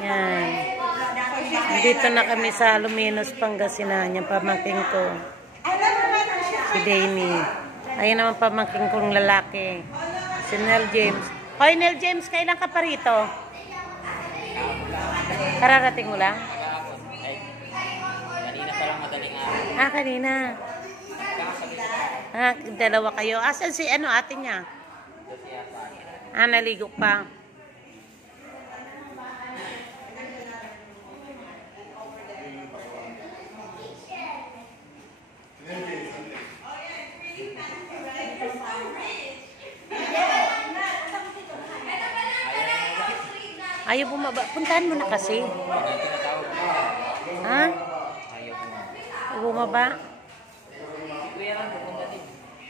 Yan. Dito na kami sa Alaminos, Pangasinan. Yung pamangking ko. Si Danny. Ayun naman pamangking kong lalaki. Si Nel James. Hoy, Nel James, kailan ka pa rito? Kararating mo lang? Kanina pa lang madaling araw. Ah, kanina. Ah, dalawa kayo. Asan si ate niya? Ah, naligo pa. Ayaw bumaba. Puntahan mo na kasi. Ha? Ayaw bumaba.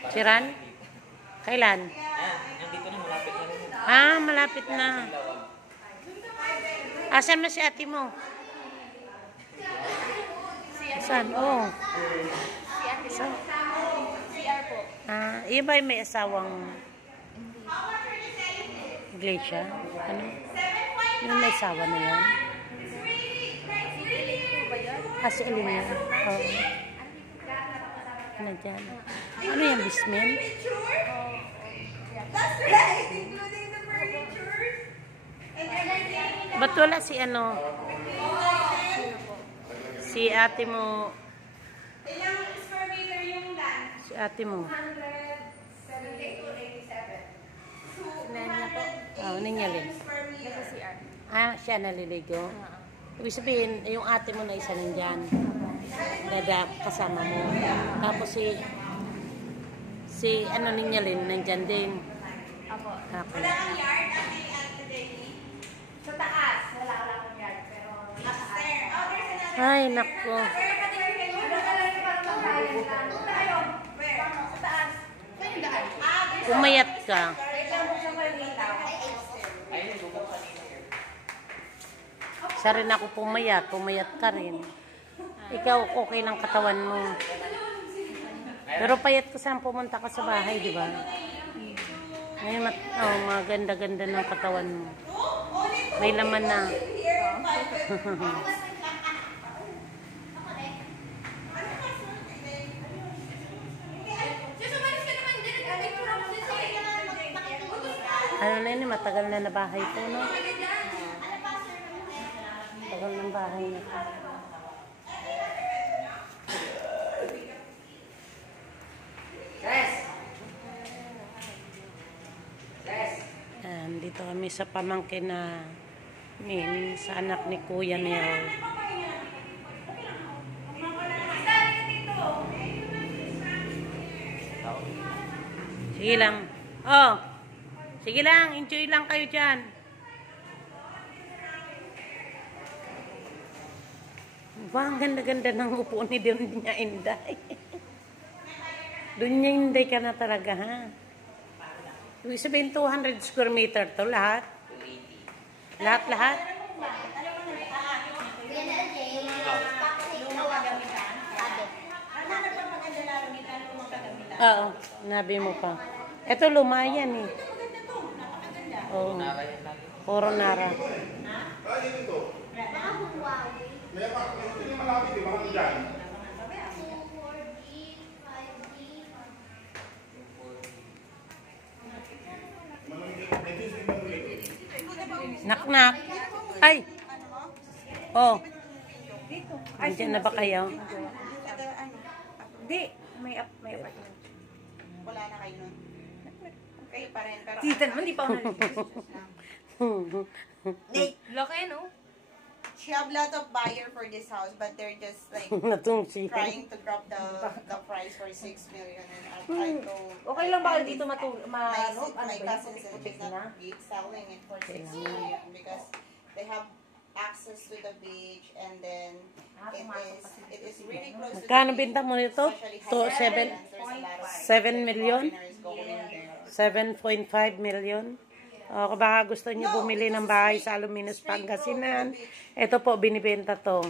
Si Ran? Kailan? Nandito na, malapit na rin. Ah, malapit na. Asan na si ate mo? Asan? Oh. Asan? CR po. Ah, iya ba may asawang Iglesia? Ano? Yung may asawa na yan? Ah, si Elena. Oh. Ano dyan? Ano yung basement? That's right! Including the furniture and everything. Ba't wala si ano? Si ate mo. Ilang square meter yung land? Si ate mo. 170 to 87. Nanya po. Oh, nangyali. Square meter. CR. Ah, siya naliligo. Ibig sabihin, yung ate mo na isa nandyan. Dada, kasama mo. Tapos si ano ninyalin, nandyan din. Apo. Okay. Wala kang yard at daily? Sa taas. Wala akong yard. Pero upstairs. Oh, there's another. Ay, nako. Where ka din kayo? Wala ka lang parang magbahay lang. Tayo. Where? Sa taas. Saan yung daan? Umayat ka. Wait lang, buksan ko yung ilaw. Isa rin ako pumayat. Pumayat ka rin. Ikaw, okay lang katawan mo. Pero payat ko saan pumunta ka sa bahay, di ba? Ngayon, maganda-ganda ng katawan mo. May laman na. Ano na yun, matagal na na bahay po, no? Matagal ng bahay na po. Dito kami sa pamangkin na sa anak ni Kuya Nel. Sige lang. Oh, sige lang. Enjoy lang kayo dyan. Wow, ang ganda-ganda ng upo ni Doon niya Inday. Doon niya Inday ka na talaga, ha? Ibig sabihin 200 square meter to lahat? Lahat-lahat? Oo, nabi mo pa. Ito lumayan eh. Oo. Puro nara. Nak-nak. Ay! Oh. Andiyan na ba kayo? Hindi. May apartment. Wala na kayo nun. Kayo pa rin. Pero Tita naman, di pa ako naliligo. Laki, no? she have a lot of buyer for this house, but they're just like Natungsi. trying to drop the price for 6 million. And I told Okay lang ba dito my ano ba cousins yung and putik she's na? not selling it for 6 million because they have access to the beach, and then it is really close to the Kano beach, binta mo nito? especially To high 7 end, there's a lot of 7 million? foreigners going there. 7.5 million. O, baka gusto niyo bumili ng bahay sa Alaminos, Pangasinan. Ito po, binibenta to.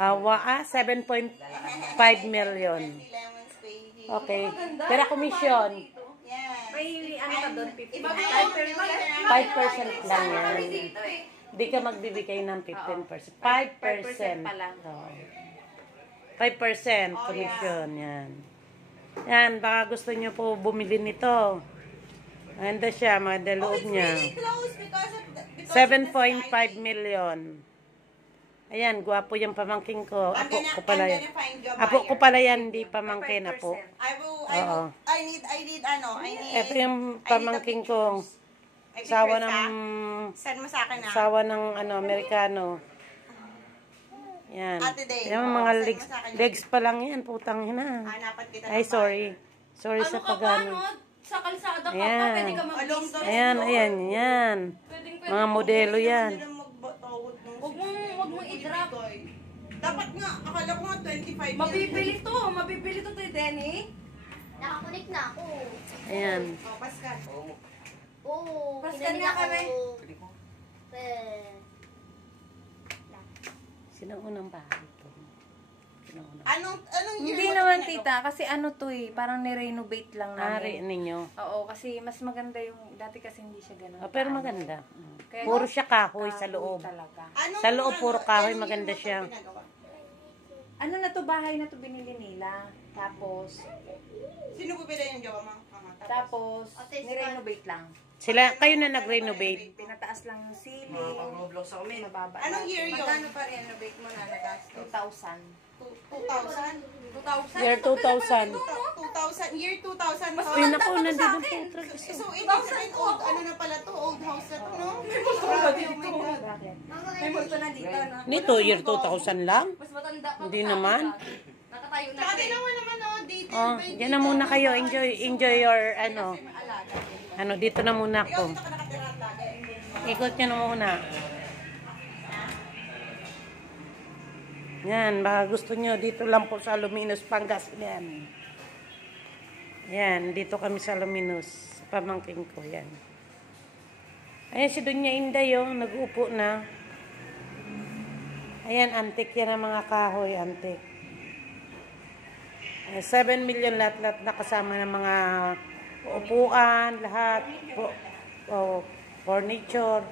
7.5 million. Lemons, baby. Okay. Pero komisyon, Yes. May ano ka doon, 50. 5% lang yan. Di ka magbibigay ng 15%. 5%. 5% pa lang. Oo. 5% commission. Yan. Yan, baka gusto nyo po bumili nito. Ganda siya, maganda Oh, loob it's niya. really close because of the, because 7.5 million. Ayan, gwapo yung pamangking ko. I'm Apo gonna, ko pala I'm yan. gonna find you a Apo ko buyer. pala yan, di pamangkin na po. I need, I need, Ito yung pamangking ko. Sawa ng, Send mo sa akin sawa ng Amerikano. Yan. Ate Day. Yan, mga Send mo legs, sa akin. legs pa lang yan, putang ina. Hanapan kita ng Ay, sorry. Sorry Ano sa ka ba, pagano. no? Sa kalsada ka pa, Ayan. pwede ka mag-business. Ayan, ayan, yan. Pwede Mga modelo yan. Huwag mong i-drop. Dapat nga, akala ko nga 25 Mabibili to Denny. Nakakunik na ako. Ayan. Oh, Pascal. Oo. Pascal nga kami. Sino unang bahay ito? Sino unang? Anong year Hindi mo naman ito tita, kasi ano to parang ni-renovate lang Ari namin. ninyo. Oo, kasi mas maganda yung, dati kasi hindi siya ganun. Ah, pero maganda. Kaya- Puro siya kahoy sa Kahoy loob. Talaga. Anong- Sa loob, puro kahoy, anong year maganda mo ito siya. pinagawa? Ano na to, bahay na to binili nila. Tapos, Sino bubili yung jowa mo? tapos, ni-renovate lang. Sila, kayo na nag-renovate. Pinataas lang yung ceiling. Roblox ako, men. Mababa. Anong year yun? Magkano pa renovate mo na nagastos? 2,000. 2000? 2,000? Year 2000. 2000, year 2000. Mas Oh, Uy, maganda naku, pa to nandito sa po. akin. so, ibig sabihin, old, ano na pala to? Old house na to, no? Grabe, oh my God. Bakit? May multo na dito, no? Nito, year 2000 lang? Mas matanda pa. Hindi to sa naman. akin dati. Nakatayo na Tsaka siya. naman naman, oh, detail Oh, by diyan na muna kayo. Enjoy your, dito na muna Ikaw, ako. dito ka nakatira lagi. Ikot nyo na muna. Yan, baka gusto nyo, dito lang po sa Luminos, Pangasinan. Yan, dito kami sa Luminos. Sa pamangking ko, yan. Ayan si Dunya Inday, oh, nag-upo na. Ayan, antik yan ang mga kahoy, antik. 7 million lahat-lahat na kasama ng mga upuan, lahat, furniture.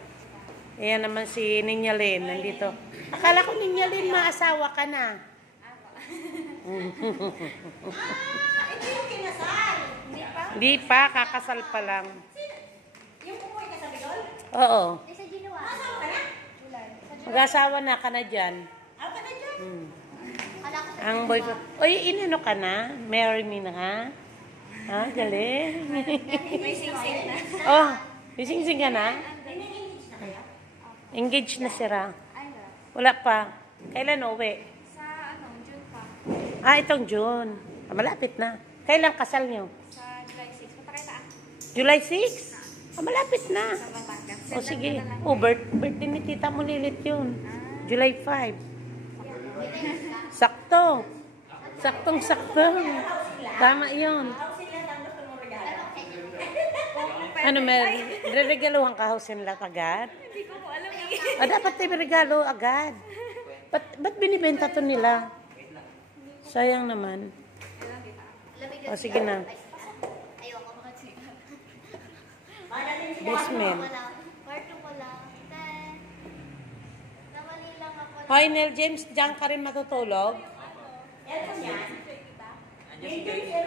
Ayan naman si Ninya Lynn, nandito. Akala ko Ninya Lynn, maasawa ka na. Ito yung kinasal. Hindi pa, kakasal pa lang. Yung kukoy ka sa Bicol? Oo. Sa Ginawa. Asawa ka na? Mag-asawa na ka na dyan. Ako ka na dyan? Kala ko sa Ang boyfriend. Uy, inano ka na? Marry me na ha? Ha, galing. May sing-sing na. Oh, sing-sing ka na? Engaged na sila. Wala pa. Kailan uwi? Sa June pa. Ah, itong June. Ah, malapit na. Kailan kasal nyo? Sa July 6. Punta kayo saan? July 6? Ah, malapit na. Sa Batangas. O sige. O, birthday ni tita mo Lilit yun. July 5. Sakto. Saktong-sakto. Tama yun. Ano, may re-regaluhan ka house nila agad? Hindi ko alam Ah, dapat may regalo agad. Ba't binibenta to nila? Sayang naman. O, sige na. Ayoko makasigan. Basement. Kwarto ko lang. Then, namali lang ako. Hoy, Neil James, diyan ka rin matutulog? Andiyan si Joy dito.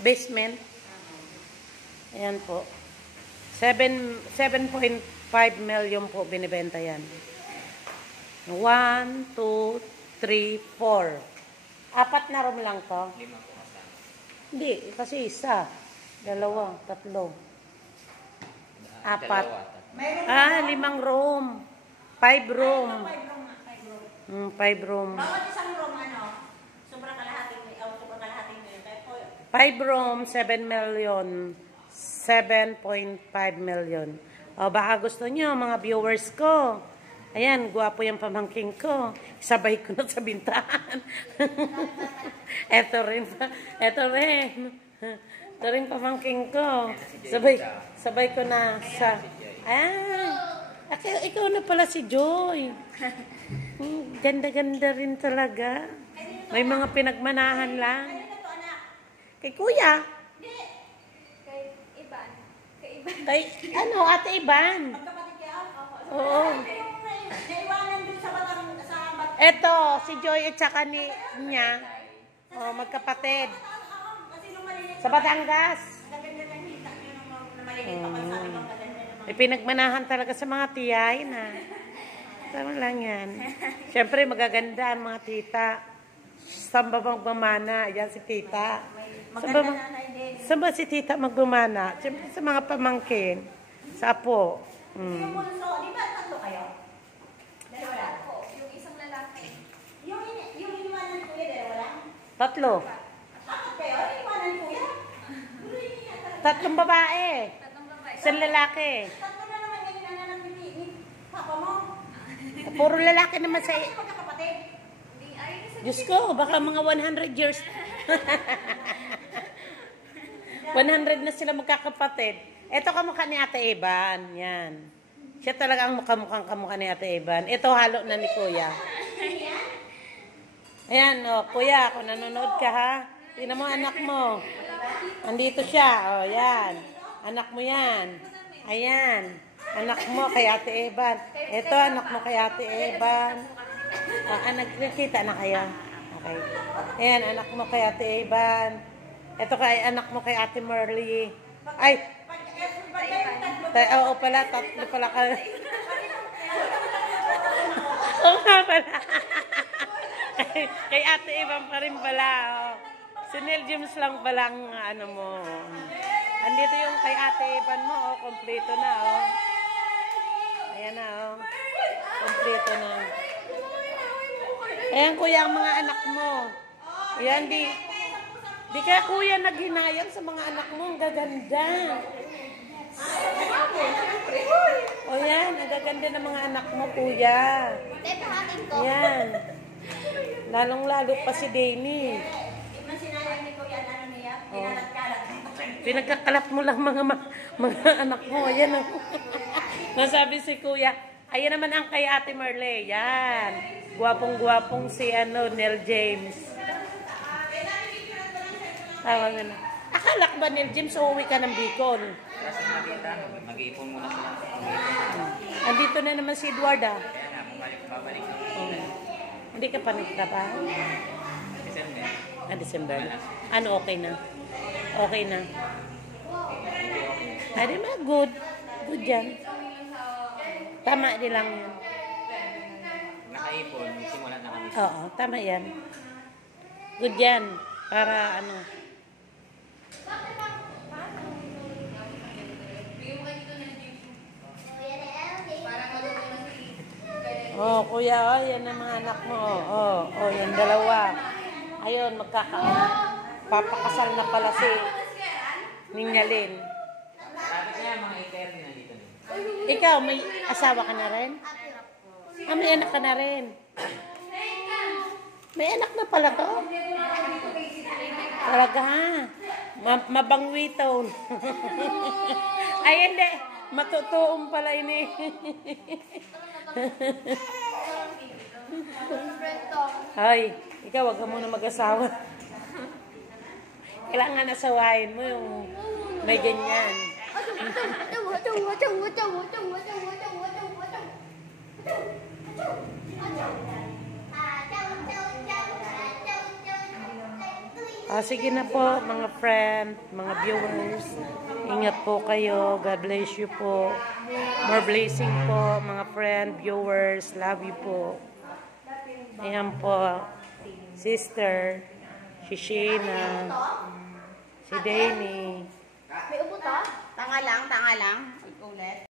Basement. Ayan po. 7.5 million po binibenta yan. 1, 2, 3, 4. Apat na room lang to. 5 po kasama. Hindi, kasi isa. 2, 3. 4. Ah, 5 room. 5 room. 5 room. Bawat isang room, sobrang kalahating mo yun. 5 room, 7 million. 7.5 million. O, baka gusto nyo, mga viewers ko. Ayan, gwapo yung pamangking ko. Sabay ko na sa bintahan. Eto rin. Ito rin pamangking ko. Sabay ko na sa... ikaw na pala si Joy. Ganda-ganda rin talaga. May mga pinagmanahan lang. Kay Kuya. Ay, ano, Ate Ivan? Magkapatid kaya? Oo. Yung naiwanan dun sa batang, sa bat. Eto, si Joy at saka niya. Oh, magkapatid. Kasi nung maliliit, Sa Batangas. gaganda ng hita niyo nung maliliit pa pa sa akin, ang gaganda naman. Pinagmanahan talaga sa mga tiyay na. Tama lang yan. Siyempre, magaganda ang mga tita. Saan ba magmamana? Yan si tita. Saan ba, Nanay din. saan ba si tita magmamana? Siyempre sa mga pamangkin. Sa apo. Yung bunso, di ba tatlo kayo? Dalawa lang. Yung isang lalaki. Yung iniwanan ni Kuya, dalawa lang? Tatlo. Apat kayo? Iniwanan ni Kuya? Tatlong babae. Tatlong babae. Isang lalaki. Tatlo na naman yung inanan ni Papa mo. Puro lalaki naman sa... Kasi magkakapatid. Hindi, ay, nasa Diyos ko, baka mga 100 years. 100 na sila magkakapatid. Ito kamukha ni Ate Evan. Yan. Siya talaga ang kamukha ni Ate Evan. Ito halo na ni Kuya. Ayan, oh, Kuya, kung nanonood ka ha, tingnan mo anak mo. Andito siya, oh, yan. Anak mo yan. Ayan. Anak mo kay Ate Evan. Ito, anak mo kay Ate Evan. Nagkita na kayo? Okay. Ayan, anak mo kay Ate Evan. Ito kay anak mo kay Ate Merly. Ay, oo pala, tatlo pala ka. Oo nga pala. Kay Ate Evan pa rin pala. Oh. Si Neil James lang pala ang ano mo. Andito yung kay Ate Evan mo, oh, kompleto na, oh. Ayan na, oh. Kompleto na. Ayan, Kuya, ang mga anak mo. Ayan, di kaya Kuya naghinayang sa mga anak mo. Ang gaganda. O yan, ang gaganda ng mga anak mo, Kuya. pahatin ko. Ayan. Lalong-lalo pa si Danny. Yung sinabi ni Kuya, ano niya, kinalat-kalat. Pinagkakalap mo lang mga anak mo. Ayan, oh. Nasabi si Kuya, ayan naman ang kay Ate Merle. Yan. Guwapong-guwapong si Neil James. Tawag na. Akala ko ba, Neil James, uuwi ka ng Bicol? Kasi nakita, mag-iipon muna sila. Andito na naman si Edward, ah. Kaya nga, babalik na. Hindi ka pa nagtrabaho? December. December. Ano, okay na? Okay na. Ay, ma, good. Good yan. Tama din lang yan. Nakaipon, simulan na kami. Oo, tama yan. Good yan. Para ano. Oh, Kuya, oh, yan ang mga anak mo. Oh, yan dalawa. Ayun, papakasal na pala si Ninyalin. Sabi kaya mga eternity na dito. Ikaw, may asawa ka na rin? May anak ka na rin. May anak na pala to? Talaga ha? Mabangwiton. Ay, hindi. Matutuong pala ini. Ay, ikaw wag ka muna mag-asawa. Kailangan asawahin mo yung may ganyan. Sige na po mga friend, mga viewers. Ingat po kayo. God bless you po. More blessing po mga friend, viewers. Love you po. Ayan po. Sister. Si Sheena. Si Danny. May upo to? Tanga lang. Ulit.